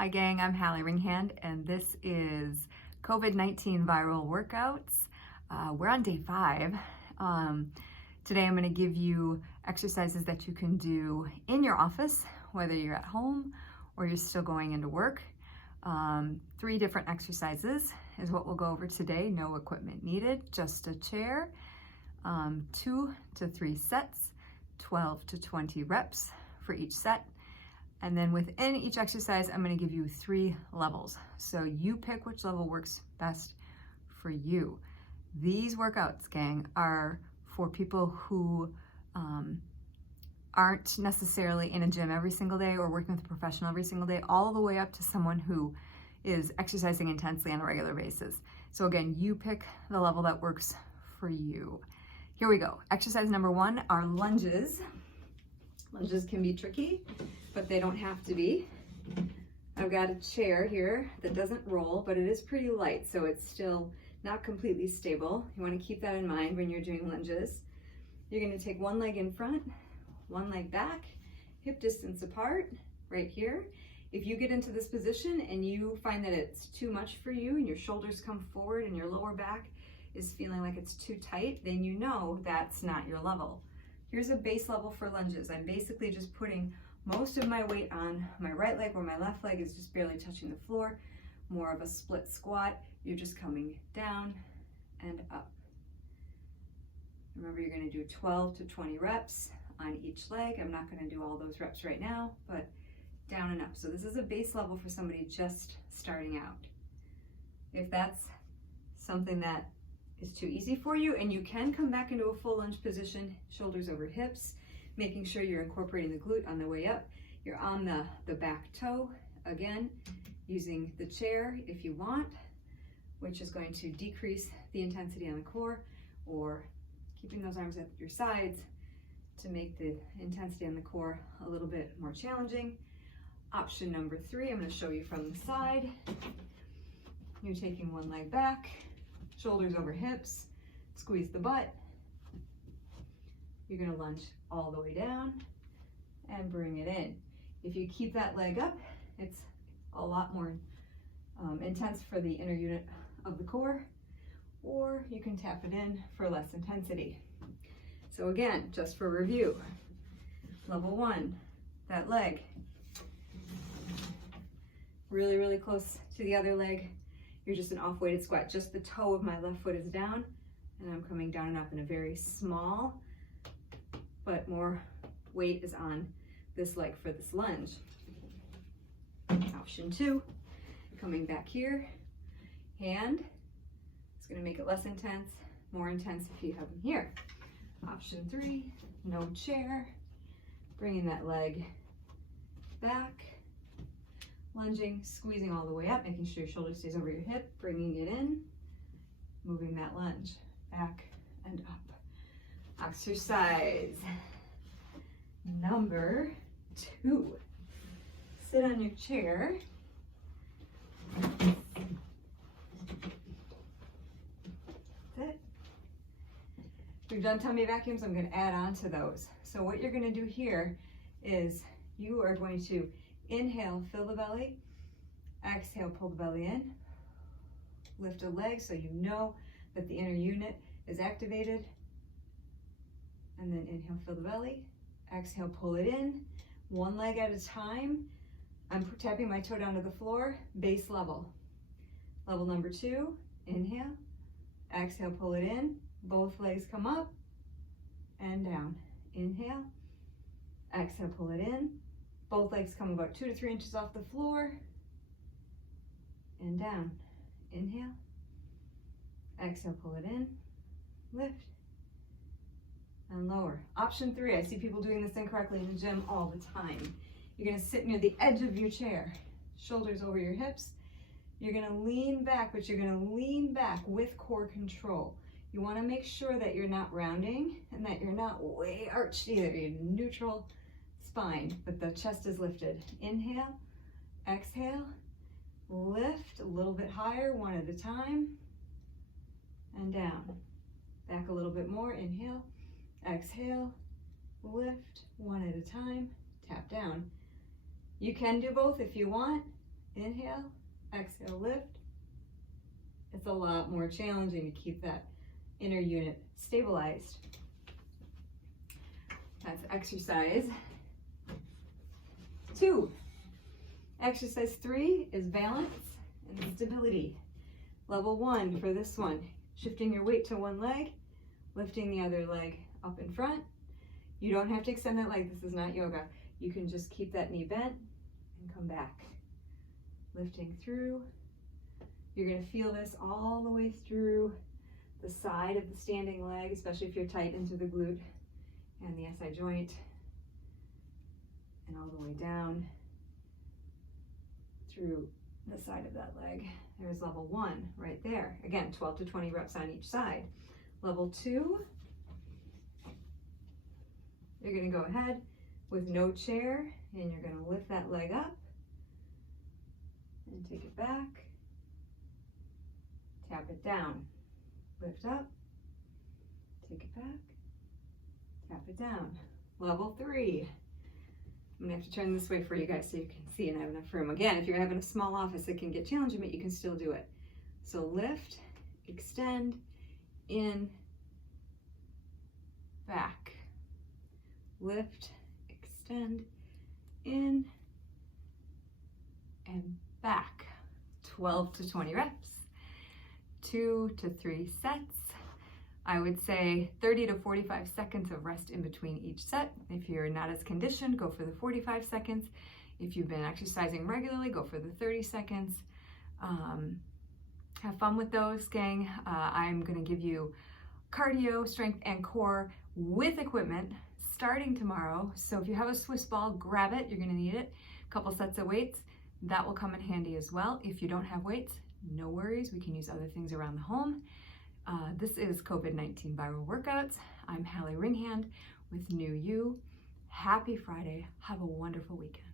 Hi gang, I'm Hallie Ringhand and this is COVID-19 viral workouts. We're on day 5. Today I'm going to give you exercises that you can do in your office, whether you're at home or you're still going into work. 3 different exercises is what we'll go over today. No equipment needed, just a chair. 2 to 3 sets, 12 to 20 reps for each set. And then within each exercise, I'm going to give you 3 levels. So you pick which level works best for you. These workouts, gang, are for people who aren't necessarily in a gym every single day or working with a professional every single day, all the way up to someone who is exercising intensely on a regular basis. So again, you pick the level that works for you. Here we go. Exercise number 1 are lunges. Lunges can be tricky, but they don't have to be. I've got a chair here that doesn't roll, but it is pretty light, so it's still not completely stable. You want to keep that in mind when you're doing lunges. You're going to take one leg in front, one leg back, hip distance apart, right here. If you get into this position and you find that it's too much for you and your shoulders come forward and your lower back is feeling like it's too tight, then you know that's not your level. Here's a base level for lunges. I'm basically just putting most of my weight on my right leg where my left leg is just barely touching the floor. More of a split squat. You're just coming down and up. Remember, you're going to do 12 to 20 reps on each leg. I'm not going to do all those reps right now, but down and up. So this is a base level for somebody just starting out. If that's something that is too easy for you, and you can come back into a full lunge position, shoulders over hips, making sure you're incorporating the glute on the way up. You're on the back toe, again, using the chair if you want, which is going to decrease the intensity on the core, or keeping those arms at your sides to make the intensity on the core a little bit more challenging. Option number 3, I'm going to show you from the side. You're taking one leg back, shoulders over hips, squeeze the butt. You're going to lunge all the way down and bring it in. If you keep that leg up, it's a lot more intense for the inner unit of the core, or you can tap it in for less intensity. So again, just for review, level 1, that leg, really, really close to the other leg. You're just an off-weighted squat. Just the toe of my left foot is down, and I'm coming down and up in a very small, but more weight is on this leg for this lunge. Option 2, coming back here, hand. It's going to make it less intense, more intense if you have them here. Option 3, no chair, bringing that leg back, lunging, squeezing all the way up, making sure your shoulder stays over your hip, bringing it in, moving that lunge back and up. Exercise number 2. Sit on your chair. That's it. We've done tummy vacuums. I'm going to add on to those. So what you're going to do here is you are going to inhale, fill the belly. Exhale, pull the belly in. Lift a leg so you know that the inner unit is activated. And then inhale, fill the belly. Exhale, pull it in. One leg at a time. I'm tapping my toe down to the floor, base level. Level number 2, inhale. Exhale, pull it in. Both legs come up and down. Inhale. Exhale, pull it in. Both legs come about 2 to 3 inches off the floor and down. Inhale. Exhale, pull it in. Lift and lower. Option 3, I see people doing this incorrectly in the gym all the time. You're going to sit near the edge of your chair, shoulders over your hips. You're going to lean back, but you're going to lean back with core control. You want to make sure that you're not rounding and that you're not way arched either. You're neutral spine, but the chest is lifted. Inhale, exhale, lift a little bit higher, one at a time, and down. Back a little bit more. Inhale, exhale, lift one at a time, tap down. You can do both if you want. Inhale, exhale, lift. It's a lot more challenging to keep that inner unit stabilized. That's exercise 2. Exercise 3 is balance and stability. Level 1 for this one, shifting your weight to one leg, lifting the other leg up in front. You don't have to extend that leg, this is not yoga. You can just keep that knee bent and come back. Lifting through. You're gonna feel this all the way through the side of the standing leg, especially if you're tight into the glute and the SI joint, and all the way down through the side of that leg. There's level 1 right there. Again, 12 to 20 reps on each side. Level 2, you're gonna go ahead with no chair, and you're gonna lift that leg up and take it back, tap it down, lift up, take it back, tap it down. Level 3. I'm gonna have to turn this way for you guys so you can see and have enough room. Again, if you're having a small office, it can get challenging, but you can still do it. So lift, extend, in, back. Lift, extend, in, and back. 12 to 20 reps. 2 to 3 sets. I would say 30 to 45 seconds of rest in between each set. If you're not as conditioned, go for the 45 seconds. If you've been exercising regularly, go for the 30 seconds. Have fun with those, gang. I'm gonna give you cardio, strength, and core with equipment starting tomorrow. So if you have a Swiss ball, grab it, you're gonna need it. A couple sets of weights, that will come in handy as well. If you don't have weights, no worries, we can use other things around the home. This is COVID-19 Viral Workouts. I'm Hallie Ringhand with New You. Happy Friday. Have a wonderful weekend.